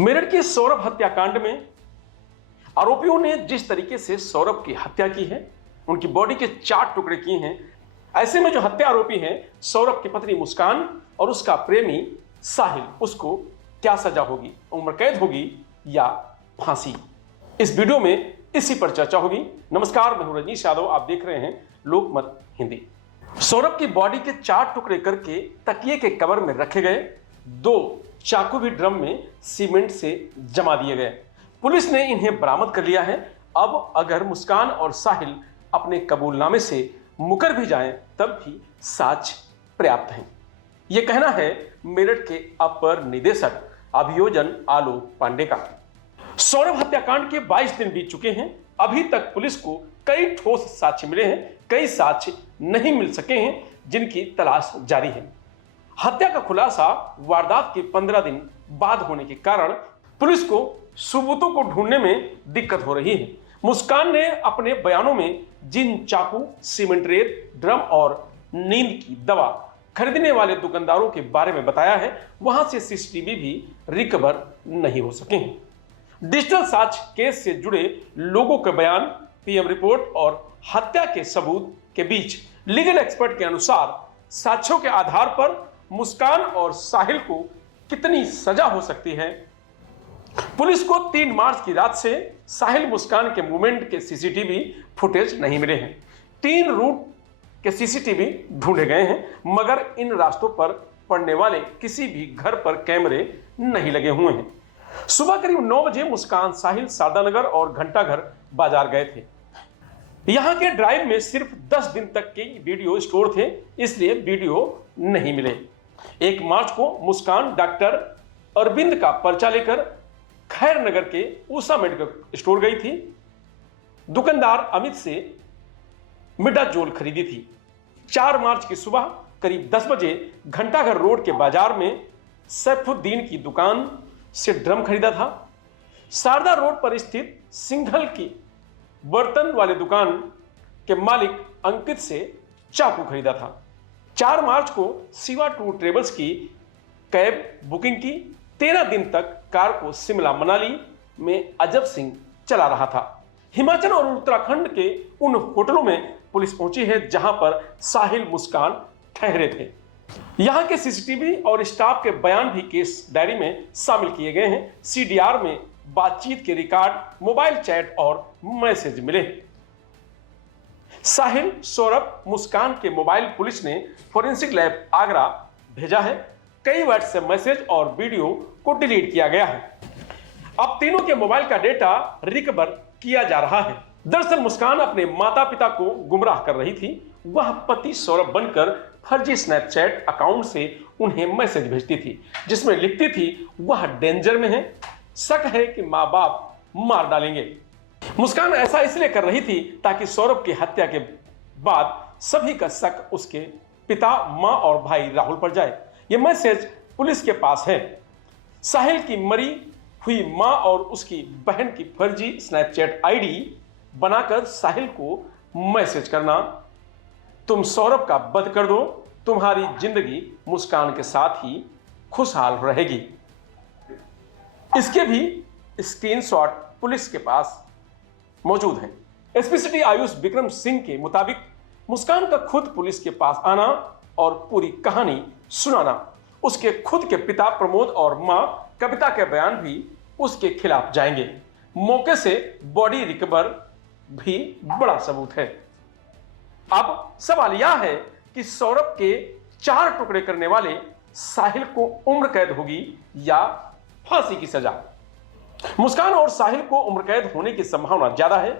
मेरठ के सौरभ हत्याकांड में आरोपियों ने जिस तरीके से सौरभ की हत्या की है, उनकी बॉडी के 4 टुकड़े किए हैं। ऐसे में जो हत्या आरोपी हैं सौरभ की पत्नी मुस्कान और उसका प्रेमी साहिल, उसको क्या सजा होगी? उम्र कैद होगी या फांसी? इस वीडियो में इसी पर चर्चा होगी। नमस्कार, मैं हूं रजनीश यादव, आप देख रहे हैं लोकमत हिंदी। सौरभ की बॉडी के 4 टुकड़े करके तकिए के कवर में रखे गए, 2 चाकू भी ड्रम में सीमेंट से जमा दिए गए। पुलिस ने इन्हें बरामद कर लिया है। अब अगर मुस्कान और साहिल अपने कबूलनामे से मुकर भी जाएं, तब भी साक्ष्य पर्याप्त हैं। यह कहना है मेरठ के अपर निदेशक अभियोजन आलोक पांडे का। सौरभ हत्याकांड के 22 दिन बीत चुके हैं। अभी तक पुलिस को कई ठोस साक्ष्य मिले हैं, कई साक्ष्य नहीं मिल सके हैं, जिनकी तलाश जारी है। हत्या का खुलासा वारदात के 15 दिन बाद होने के कारण पुलिस को सबूतों को ढूंढने में दिक्कत हो रही है। मुस्कान ने अपने बयानों में जिन चाकू, सीमेंट रेत, ड्रम और नींद की दवा खरीदने वाले दुकानदारों के बारे में बताया है, वहां से सीसीटीवी भी रिकवर नहीं हो सके हैं। डिजिटल साक्ष्य केस से जुड़े लोगों के बयान, पीएम रिपोर्ट और हत्या के सबूत के बीच लीगल एक्सपर्ट के अनुसार साक्ष्यों के आधार पर मुस्कान और साहिल को कितनी सजा हो सकती है? पुलिस को 3 मार्च की रात से साहिल मुस्कान के मूवमेंट के सीसीटीवी फुटेज नहीं मिले हैं। 3 रूट के सीसीटीवी ढूंढे गए हैं, मगर इन रास्तों पर पड़ने वाले किसी भी घर पर कैमरे नहीं लगे हुए हैं। सुबह करीब 9 बजे मुस्कान, साहिल शारदानगर और घंटाघर बाजार गए थे। यहां के ड्राइव में सिर्फ 10 दिन तक के वीडियो स्टोर थे, इसलिए वीडियो नहीं मिले। 1 मार्च को मुस्कान डॉक्टर अरविंद का पर्चा लेकर खैर नगर के उषा मेडिकल स्टोर गई थी। दुकानदार अमित से मिडाजोल खरीदी थी। 4 मार्च की सुबह करीब 10 बजे घंटाघर रोड के बाजार में सैफुद्दीन की दुकान से ड्रम खरीदा था। शारदा रोड पर स्थित सिंघल की बर्तन वाले दुकान के मालिक अंकित से चाकू खरीदा था। 4 मार्च को शिवा टूर ट्रेवल्स की कैब बुकिंग की। 13 दिन तक कार को शिमला मनाली में अजब सिंह चला रहा था। हिमाचल और उत्तराखंड के उन होटलों में पुलिस पहुंची है जहां पर साहिल, मुस्कान ठहरे थे। यहां के सीसीटीवी और स्टाफ के बयान भी केस डायरी में शामिल किए गए हैं। सीडीआर में बातचीत के रिकॉर्ड, मोबाइल चैट और मैसेज मिले। साहिल, सौरभ, मुस्कान के मोबाइल पुलिस ने फोरेंसिक लैब आगरा भेजा है। कई व्हाट्सएप मैसेज और वीडियो को डिलीट किया गया है। अब तीनों के मोबाइल का डेटा रिकवर किया जा रहा है। दरअसल मुस्कान अपने माता पिता को गुमराह कर रही थी। वह पति सौरभ बनकर फर्जी स्नैपचैट अकाउंट से उन्हें मैसेज भेजती थी, जिसमें लिखती थी वह डेंजर में है, शक है कि मां बाप मार डालेंगे। मुस्कान ऐसा इसलिए कर रही थी ताकि सौरभ की हत्या के बाद सभी का शक उसके पिता, मां और भाई राहुल पर जाए। यह मैसेज पुलिस के पास है। साहिल की मरी हुई मां और उसकी बहन की फर्जी स्नैपचैट आईडी बनाकर साहिल को मैसेज करना, तुम सौरभ का वध कर दो, तुम्हारी जिंदगी मुस्कान के साथ ही खुशहाल रहेगी। इसके भी स्क्रीनशॉट पुलिस के पास मौजूद है। एसपी सिटी आयुष विक्रम सिंह के मुताबिक मुस्कान का खुद पुलिस के पास आना और पूरी कहानी सुनाना, उसके खुद के पिता प्रमोद और मां कविता के बयान भी उसके खिलाफ जाएंगे। मौके से बॉडी रिकवर भी बड़ा सबूत है। अब सवाल यह है कि सौरभ के 4 टुकड़े करने वाले साहिल को उम्र कैद होगी या फांसी की सजा? मुस्कान और साहिल को उम्र कैद होने की संभावना ज्यादा है।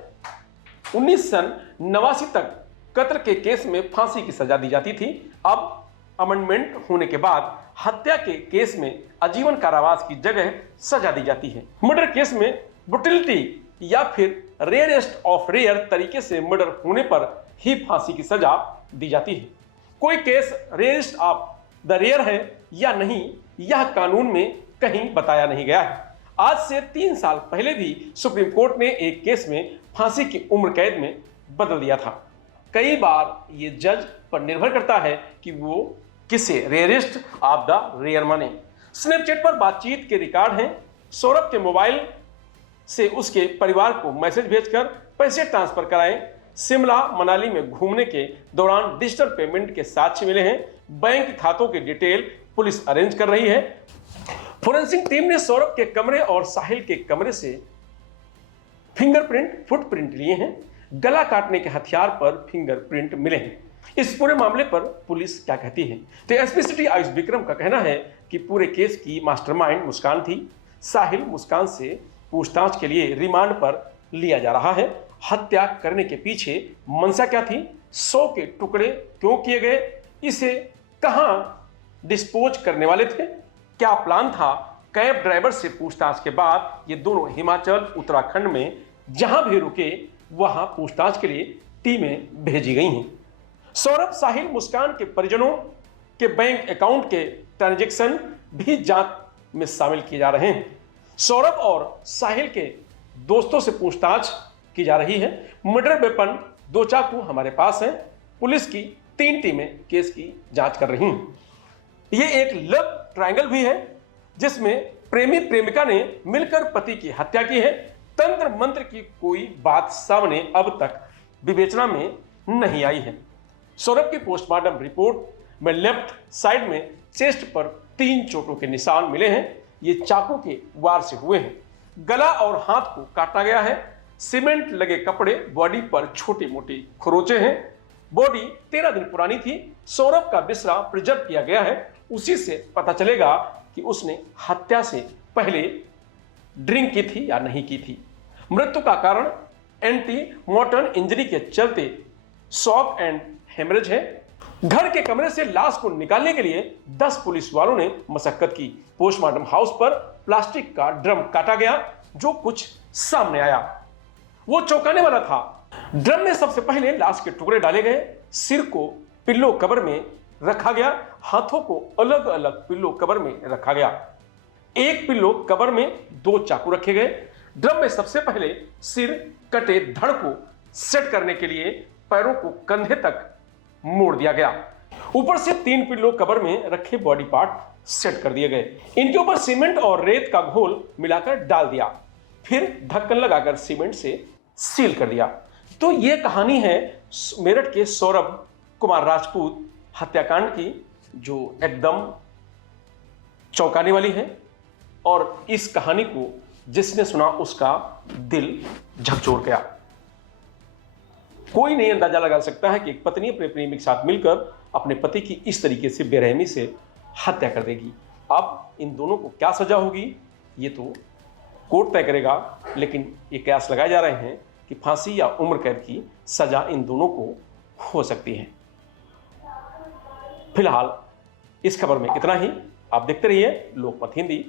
1989 तक कत्ल के केस में फांसी की सजा दी जाती थी। अब अमेंडमेंट होने के बाद हत्या के केस में आजीवन कारावास की जगह सजा दी जाती है। मर्डर केस में ब्रुटलिटी या फिर रेयरेस्ट ऑफ रेयर तरीके से मर्डर होने पर ही फांसी की सजा दी जाती है। कोई case rarest of the rare है या नहीं, यह कानून में कहीं बताया नहीं गया है। आज से 3 साल पहले भी सुप्रीम कोर्ट ने एक केस में फांसी की उम्र कैद में बदल दिया था। कई बार ये जज पर निर्भर करता है कि वो किसे रेयरेस्ट ऑफ द रेयर माने। स्नैपचैट पर बातचीत के रिकॉर्ड हैं, सौरभ के मोबाइल से उसके परिवार को मैसेज भेजकर पैसे ट्रांसफर कराए। शिमला मनाली में घूमने के दौरान डिजिटल पेमेंट के साक्ष्य मिले हैं। बैंक खातों की डिटेल पुलिस अरेंज कर रही है। फोरेंसिक टीम ने सौरभ के कमरे और साहिल के कमरे से फिंगरप्रिंट, फुटप्रिंट लिए हैं। गला काटने के हथियार पर फिंगरप्रिंट मिले हैं। इस पूरे मामले पर पुलिस क्या कहती है? तो एसपी सिटी आयुष विक्रम का कहना है कि पूरे केस की मास्टरमाइंड मुस्कान थी। साहिल मुस्कान से पूछताछ के लिए रिमांड पर लिया जा रहा है। हत्या करने के पीछे मंशा क्या थी? 100 के टुकड़े क्यों किए गए? इसे कहां डिस्पोज करने वाले थे? क्या प्लान था? कैब ड्राइवर से पूछताछ के बाद ये दोनों हिमाचल, उत्तराखंड में जहां भी रुके वहां पूछताछ के लिए टीमें भेजी गई हैं। सौरभ, साहिल, मुस्कान के परिजनों के बैंक अकाउंट के ट्रांजैक्शन भी जांच में शामिल किए जा रहे हैं। सौरभ और साहिल के दोस्तों से पूछताछ की जा रही है। मर्डर वेपन, 2 चाकू हमारे पास हैं। पुलिस की 3 टीमें केस की जांच कर रही हैं। ये एक लव ट्रायंगल भी है जिसमें प्रेमी प्रेमिका ने मिलकर पति की हत्या की है। तंत्र मंत्र की कोई बात सामने अब तक विवेचना में नहीं आई है। सौरभ की पोस्टमार्टम रिपोर्ट में लेफ्ट साइड में चेस्ट पर 3 चोटों के निशान मिले हैं। ये चाकू के वार से हुए हैं। गला और हाथ को काटा गया है। सीमेंट लगे कपड़े, बॉडी पर छोटे मोटे खरोंचे हैं। बॉडी 13 दिन पुरानी थी। सौरभ का बिस्तरा प्रिजर्व किया गया है। उसी से पता चलेगा कि उसने हत्या से पहले ड्रिंक की थी या नहीं की थी। मृत्यु का कारण एंटी मोर्टम इंजरी के चलते शॉक एंड हेमरेज है। घर के कमरे से लाश को निकालने के लिए 10 पुलिस वालों ने मशक्कत की। पोस्टमार्टम हाउस पर प्लास्टिक का ड्रम काटा गया। जो कुछ सामने आया वो चौंकाने वाला था। ड्रम में सबसे पहले लाश के टुकड़े डाले गए। सिर को पिल्लो कवर में रखा गया। हाथों को अलग अलग पिल्लो कवर में रखा गया। एक पिल्लो कवर में 2 चाकू रखे गए। ड्रम में सबसे पहले सिर कटे धड़ को सेट करने के लिए पैरों को कंधे तक मोड़ दिया गया। ऊपर से 3 पिल्लो कवर में रखे बॉडी पार्ट सेट कर दिए गए। इनके ऊपर सीमेंट और रेत का घोल मिलाकर डाल दिया। फिर ढक्कन लगाकर सीमेंट से सील कर दिया। तो यह कहानी है मेरठ के सौरभ कुमार राजपूत हत्याकांड की, जो एकदम चौंकाने वाली है। और इस कहानी को जिसने सुना उसका दिल झकझोर गया। कोई नहीं अंदाजा लगा सकता है कि एक पत्नी अपने प्रेमी के साथ मिलकर अपने पति की इस तरीके से बेरहमी से हत्या कर देगी। अब इन दोनों को क्या सजा होगी ये तो कोर्ट तय करेगा, लेकिन ये कयास लगाए जा रहे हैं कि फांसी या उम्र कैद की सजा इन दोनों को हो सकती है। फिलहाल इस खबर में इतना ही। आप देखते रहिए लोकमत हिंदी।